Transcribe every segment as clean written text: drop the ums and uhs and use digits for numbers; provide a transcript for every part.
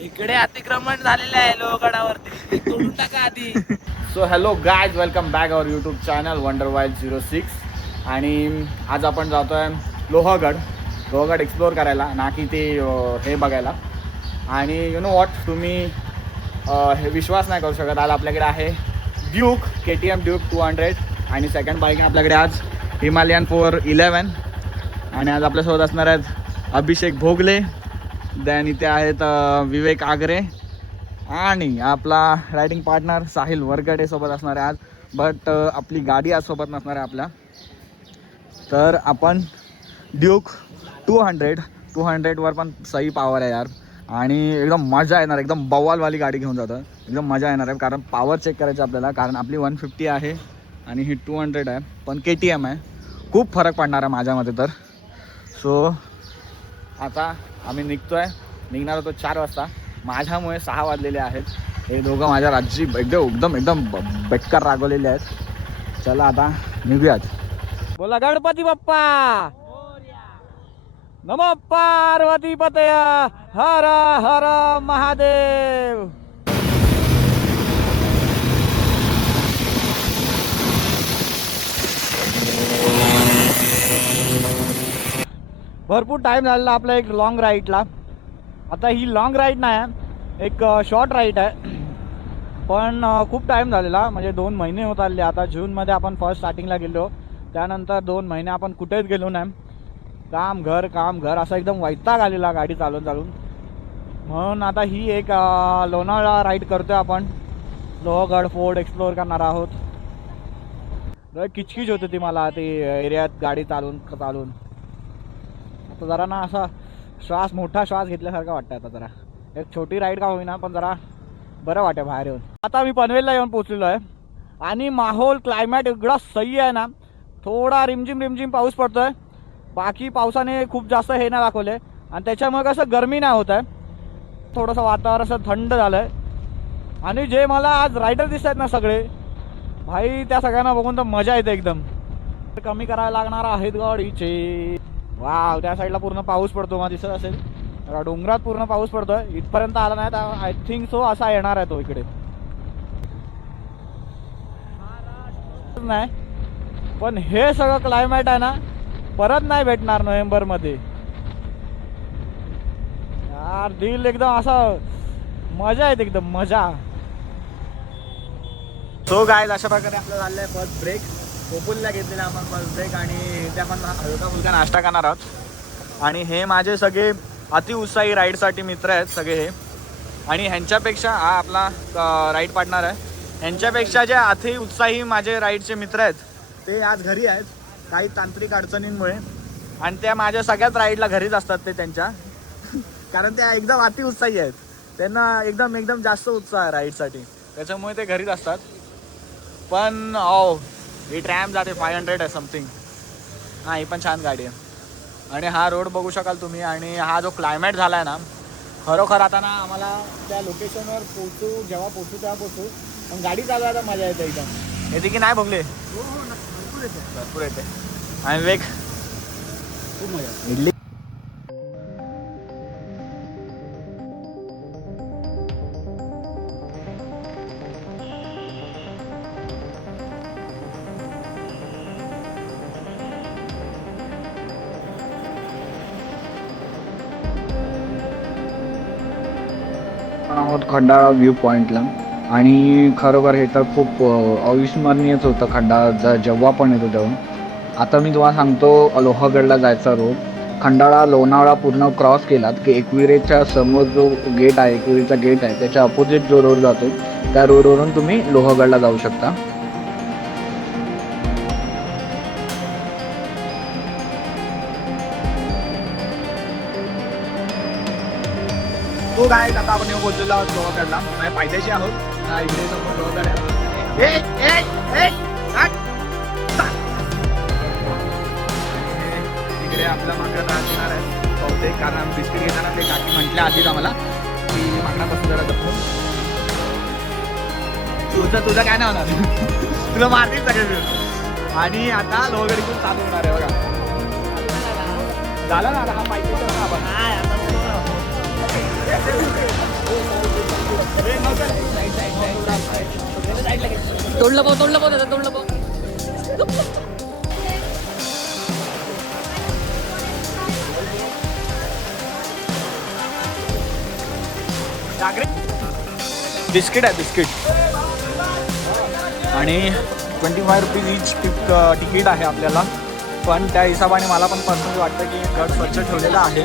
इकडे अतिक्रमण झालेलं आहे लोहगडावरती, तोडून टाका आधी. So hello guys, welcome back our YouTube channel WonderWild06. आणि आज आपण जातो आहे लोहगड एक्सप्लोअर करायला, ना की ते हे बघायला. आणि यू नो वॉट, तुम्ही हे विश्वास नाही करू शकत, आज आपल्याकडे आहे ड्यूक KTM ड्यूक 200. आणि सेकंड बाईक आपल्याकडे आज हिमालयन 411. आणि आज आपल्यासोबत असणार आहेत अभिषेक भोगले, देन इथे आहेत विवेक आगरे आणि आपला रायडिंग पार्टनर साहिल वरगडे सोबत असणार आहे आज. बट आपली गाडी आज सोबत नसणार आहे आपल्या. तर आपण ड्यूक 200वर पण सही पॉवर आहे यार, आणि एकदम मजा येणार, एकदम बवालवाली गाडी घेऊन जातं, एकदम मजा येणार आहे. कारण पॉवर चेक करायची आपल्याला, कारण आपली 150 आहे आणि ही 200 आहे, पण KTM आहे. खूप फरक पडणार आहे माझ्या मते तर. सो आता आम्ही निघणार होतो 4 वाजता, माझ्यामुळे 6 वाजलेले आहेत. हे दोघं माझ्या राज्य एकदम बेकार रागवलेले आहेत. चला आता निघूयात. बोला गणपती बाप्पा, नमो पार्वती पतय, हर हर महादेव. भरपूर टाइम झालेला आपला एक लॉंग राईडला. आता ही लॉंग राईड नाही, एक शॉर्ट राईड आहे, पण खूप टाइम झालेला, म्हणजे 2 महिने होत आले. आता जूनमध्ये आपण फर्स्ट स्टार्टिंगला गेलो, त्यानंतर 2 महिने आपण कुठेच गेलो नाही. काम घर असं एकदम वैताग आलेला गाडी चालून. म्हणून आता ही एक लोणावळा राईड करतोय आपण. लोहगड फोर्ट एक्सप्लोअर करणार आहोत. किचकिच होती ती मला ते एरियात गाडी चालून. आता जरा ना असा मोठा श्वास घेतल्यासारखं वाटतं. आता जरा एक छोटी राईड का होईना, पण जरा बरं वाटतं बाहेर येऊन. आता मी पनवेलला येऊन पोचलेलो आहे, आणि माहोल क्लायमॅट एवढा सही आहे ना. थोडा रिमझिम पाऊस पडतोय, बाकी पावसाने खूप जास्त हे नाही दाखवले, आणि त्याच्यामुळे कसं गरमी नाही होत आहे. थोडंसं वातावरण असं थंड झालं आहे. आणि जे मला आज रायडर दिसत आहेत ना सगळे भाई, त्या सगळ्यांना बघून तर मजा येते एकदम. कमी करायला लागणार आहेत गाडीचे. वाव, त्या साईडला पूर्ण पाऊस पडतो, मला दिसत असेल. डोंगरात पूर्ण पाऊस पडतोय, इथपर्यंत आला नाही तर आय थिंक सो असा येणार आहे तो इकडे. नाही, पण हे सगळं क्लायमेट आहे ना परत नाही भेटणार नोव्हेंबरमध्ये यार. दिल एकदम असं मजा येते, एकदम मजा. सो गाईज, अशा प्रकारे आपलं झालं आहे फर्स्ट ब्रेक. कोपुलला घेतलेला आपण फर्स्ट ब्रेक, आणि इथे आपण हलका फुलका नाश्ता करणार आहोत. आणि हे माझे सगळे अतिउत्साही राईडसाठी मित्र आहेत सगळे हे. आणि ह्यांच्यापेक्षा हा आपला राईड पार्टनर आहे. ह्यांच्यापेक्षा जे अतिउत्साही माझे राईडचे मित्र आहेत ते आज घरी आहेत काही तांत्रिक अडचणींमुळे. आणि त्या माझ्या सगळ्याच राईडला घरीच असतात ते त्यांच्या, कारण त्या एकदम अतिउत्साही आहेत. त्यांना एकदम जास्त उत्साह आहे राईडसाठी, त्याच्यामुळे ते घरीच असतात. पण ही ट्रॅम जाते 500 आहे समथिंग. हां, ही पण छान गाडी आहे. आणि हा रोड बघू शकाल तुम्ही, आणि हा जो क्लायमेट झाला आहे ना, खरोखर आता ना आम्हाला त्या लोकेशनवर जेव्हा पोचू तेव्हा पोचू, पण गाडी चालवायला मजा येते एकदम. येते की नाही भोगले? हो, भरपूर येते. आणि वेग खूप मजा. इडली आहोत खंडाळा व्ह्यू पॉईंटला. आणि खरोखर हे तर खूप अविस्मरणीयच होतं खंडाळा जेव्हा पण येतो तेव्हा. आता मी तुम्हाला सांगतो, लोहगडला जायचा रोड खंडाळा लोणावळा पूर्ण क्रॉस केलात की एकविरेच्या समोर जो गेट आहे, एकविरेचा गेट आहे, त्याच्या अपोजिट जो रोड जातो त्या रोडवरून तुम्ही लोहगडला जाऊ शकता. तो काय आता आपण येऊ बोललेलो आहोत लोहगडला, म्हणजे पायथ्याशी आहोत. इकडे समोर लोहगड आहे. इकडे आपला माकडा राहणार आहे बहुतेक, कारण बिस्किट घेताना ते काकी म्हटल्या आधीच आम्हाला की माकडा बसून जरा जपून. तुझं काय नाही होणार, तुला मारतील सगळे. आणि आता लोहगड इथून चालू होणार आहे बघा. झालं ना, हा पायथ्याशी आपण. तोडलं दादा तोडलं पाव. बिस्किट आहे बिस्किट आणि 25 रुपीज इच तिकीट आहे आपल्याला. पण त्या हिशोबाने मला पण पर्सनली वाटतं की गड स्वच्छ ठेवलेला आहे.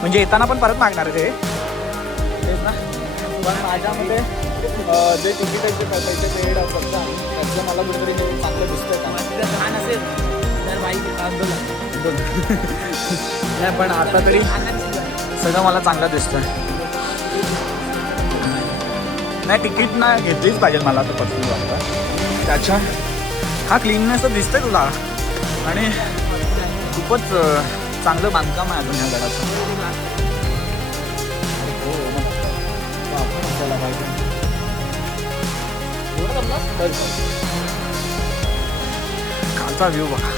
म्हणजे येताना पण परत मागणार आहे तेच ना. पण माझ्यामध्ये जे तिकीटाचे पैसे पेड फक्त त्याचं मला कुठेतरी हे चांगलं दिसतं का लहान असेल तर माहिती आंदोलन. नाही पण आता तरी सगळं मला चांगलं दिसतं. नाही तिकीट ना घेतलीच पाहिजे मला तर पर्सनली वाटतं. त्याच्या हा क्लीननेस तर दिसतंय तुला आणि खूपच चांगलं बांधकाम आहे अजून ह्या गडाचं. खालचा व्ह्यू बघा.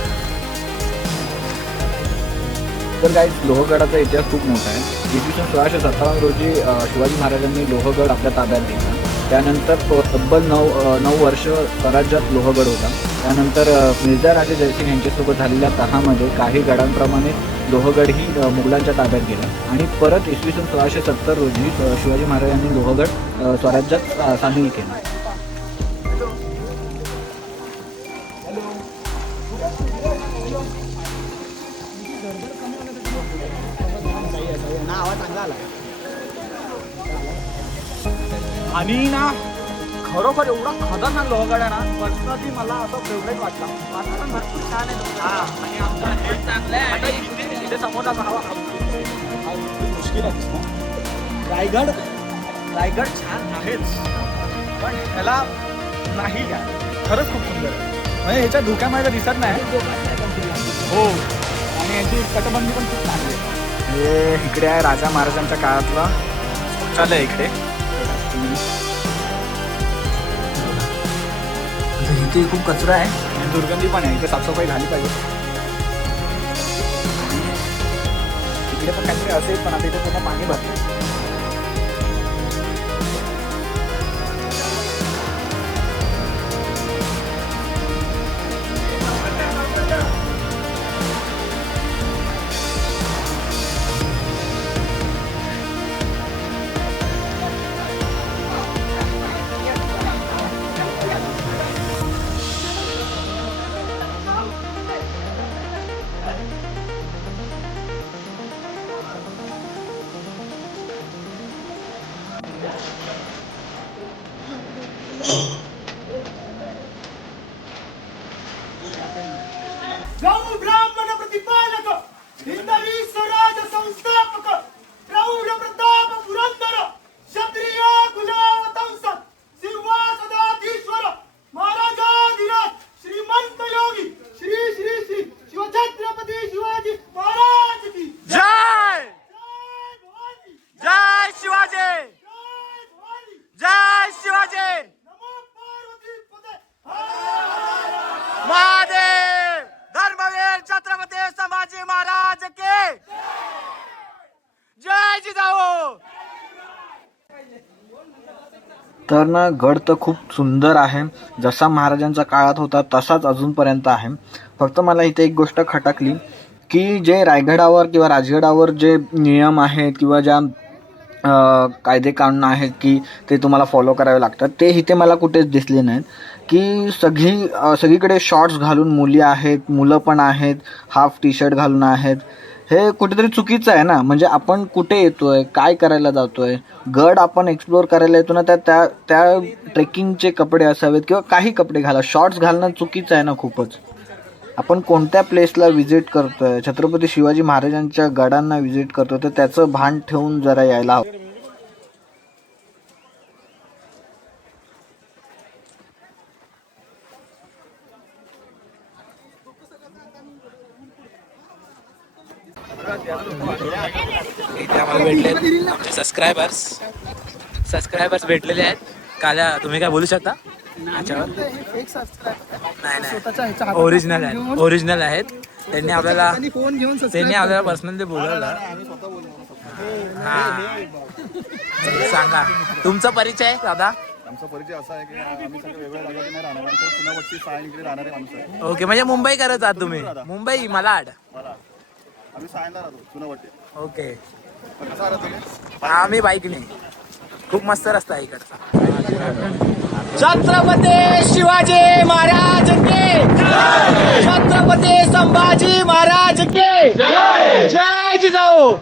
तर काही लोहगडाचा इतिहास खूप मोठा आहे. इसवी सन 1657 रोजी शिवाजी महाराजांनी लोहगड आपल्या ताब्यात घेतला. त्यानंतर तब्बल 9 वर्ष स्वराज्यात लोहगड होता. त्यानंतर मिर्झा राजे जयसिंग यांच्यासोबत झालेल्या तहामध्ये काही गडांप्रमाणे लोहगडही मुघलांच्या ताब्यात गेला आणि परत इसवी सन 1670 रोजी शिवाजी महाराजांनी लोहगड स्वराज्यात सामील केला. आणि ना खरोखर एवढा खतरनाक लोहगड आहे ना. पर्सनली मला असं फेवरेट वाटला. वातावरण भरपूर छान आहे. आणि आमचा हे चांगलं आहे. आता इथे समोर हवा मुश्किल आहे. रायगड छान आहेच पण ह्याला नाही काय खरंच खूप सुंदर आहे. म्हणजे ह्याच्या धुक्यामध्ये दिसत नाही हो. आणि याची तटबंदी पण खूप चांगली आहे. हे इकडे आहे राजा महाराजांच्या काळातला शौचालय इकडे. इथे खूप कचरा आहे आणि दुर्गंधी पण आहे. इथे साफसफाई झाली पाहिजे. इकडे पण काहीतरी असेल पण आता इथे पूर्ण पाणी भरलं. गौ ब्राह्मण प्रतिपालक हिंदवी स्वराज संस्थापक प्रौढ प्रताप पुरंदर क्षत्रिय कुलावतंस सिंहासनाधीश्वर महाराजाधिराज श्रीमंत योगी श्री श्री श्री शिवछत्रपती शिवाजी महाराज की जय जय भवानी जय शिवाजी जय भवानी जय शिवाजी नमो पार्वती पते महादेव धर्मवीर छत्रपती संभाजी महाराज के जय जिजाऊ. तर ना गड तर खूप सुंदर आहे. जसा महाराजांच्या काळात होता तसाच अजूनपर्यंत आहे. फक्त मला इथे एक गोष्ट खटकली की जे रायगडावर किंवा राजगडावर जे नियम आहेत किंवा ज्या कायदे कानून आहेत की ते तुम्हाला फॉलो करावे लागतात ते इथे मला कुठेच दिसले नाहीत. की सगळीकडे शॉर्ट्स घालून मुली आहेत, मुलं पण आहेत, हाफ टी शर्ट घालून आहेत. हे कुठेतरी चुकीचं आहे ना. म्हणजे आपण कुठे येतोय, काय करायला जातोय. गड आपण एक्सप्लोअर करायला येतो ना त्या ट्रेकिंगचे कपडे असावेत किंवा काही कपडे घाला. शॉर्ट्स घालणं चुकीचं आहे ना खूपच. आपण कोणत्या प्लेसला व्हिजिट करतोय, छत्रपती शिवाजी महाराजांच्या गडांना व्हिजिट करतोय तर त्याचं भान ठेवून जरा यायला हवं. इथे आम्हाला भेटले आमचे सबस्क्रायबर्स भेटलेले आहेत. काल्या तुम्ही काय बोलू शकता याच्यावर? नाही ओरिजिनल आहेत. त्यांनी आपल्याला पर्सनली बोलवलं. हा सांगा तुमचा परिचय दादा. आमचा परिचय असा आहे की आम्ही सगळे वेगवेगळ्या जागेवर नाही राहणार आमचं चुनावरती सायंकडे राहणारे माणूस आहे ओके म्हणजे मुंबई करत आहात तुम्ही मुंबई मलाड मला आम्ही सायनला राहतो चुनावरती ओके कसा राहतो तुम्ही आम्ही बाईकने खूप मस्त रस्ता आहे इकडचा छत्रपती शिवाजी महाराज के छत्रपती संभाजी महाराज के जय जिजाऊ.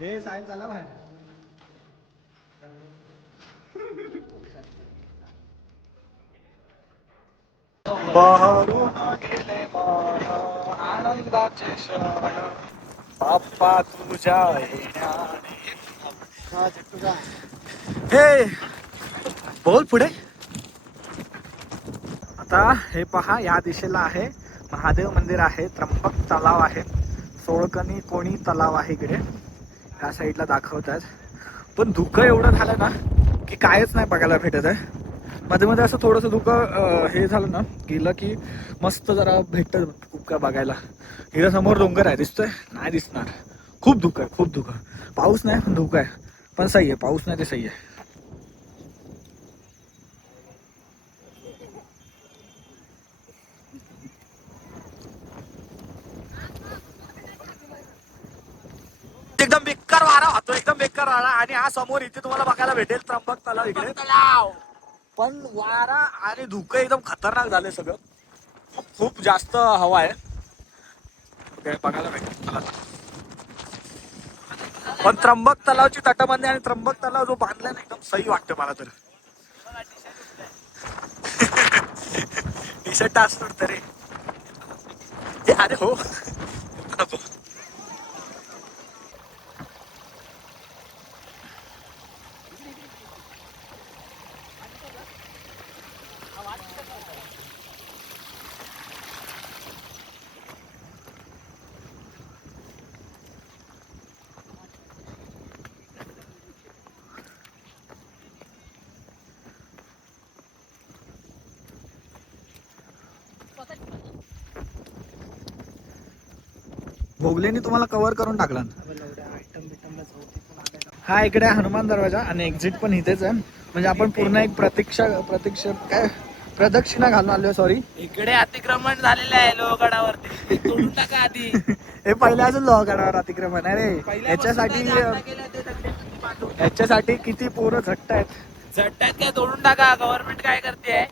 हे सायन चाला बाहेर. आनंदाचे क्षण बाप्पा तुझ्या हे बोल पुढे. आता हे पहा या दिशेला आहे महादेव मंदिर आहे त्र्यंबक तलाव आहे सोळकणी कोणी तलाव आहे इकडे या साईडला दाखवतात पण धुकं एवढं झालं ना की कायच नाही बघायला भेटत आहे. मध्ये मध्ये असं थोडंसं धुकं हे झालं ना गेलं की मस्त जरा भेटतं खूप काय बघायला. इथं समोर डोंगर आहे दिसतोय नाही दिसणार खूप धुकं आहे खूप धुकं. पाऊस नाही पण धुकं आहे पण सही आहे पाऊस नाही ते सही आहे. एकदम बेकार वारा वाहतो एकदम बेकार वारा आणि हा समोर इथे तुम्हाला बघायला भेटेल त्र्यंबक तलाव इकडे पण वारा आणि धुकं एकदम खतरनाक झाले सगळं खूप जास्त हवा आहे बघायला भेटेल मला. पण त्र्यंबक तलावची तटबंदी आणि त्र्यंबक तलाव जो बांधलाय ना एकदम सही वाटतं मला तर. टी शर्ट असतो तरी अरे हो भोगलेनी तुम्हाला कव्हर करून टाकला. हा इकडे हनुमान दरवाजा आणि एक्झिट पण इथेच आहे म्हणजे आपण पूर्ण एक प्रतीक्षा काय प्रदक्षिणा घालून आलोय. सॉरी इकडे अतिक्रमण झालेलं आहे लोहगडावरती तोडून टाका आधी. हे पहिल्या अजून लोहगडावर अतिक्रमण आहे रे. याच्यासाठी किती पोरं झट्ट आहेत झटक्यात काय तोडून टाका गव्हर्नमेंट काय करते.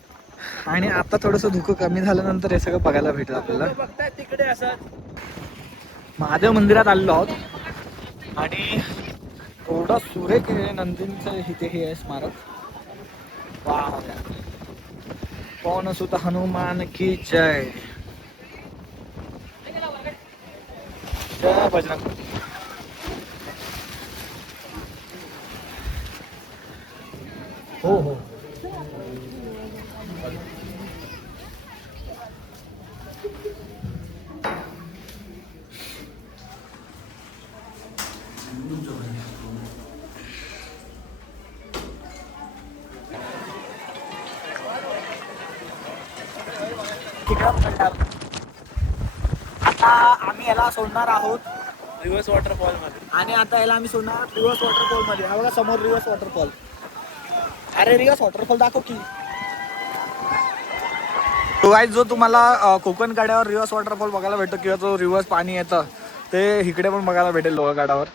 आणि आता थोडस धुकं कमी झाल्यानंतर हे सगळं बघायला भेटेल आपल्याला. बघताय तिकडे असं महादेव मंदिरात आलेलो आहोत आणि थोडं सुरेख नंदींचं इथे हे आहे स्मारक. वाह पवन सुत हनुमान की जय. जय बजरंग. हो हो आता आम्ही याला सोडणार आहोत रिव्हर्स वॉटरफॉल मध्ये आणि आता याला आम्ही सोडणार रिव्हर्स वॉटरफॉल मध्ये. हा बघा समोर रिव्हर्स वॉटरफॉल. अरे रिव्हर्स वॉटरफॉल दाखव की. तो गाईज जो तुम्हाला कोकण गाड्यावर रिव्हर्स वॉटरफॉल बघायला भेटतो किंवा जो रिव्हर्स पाणी येतं ते इकडे पण बघायला भेटेल लोहगडावर.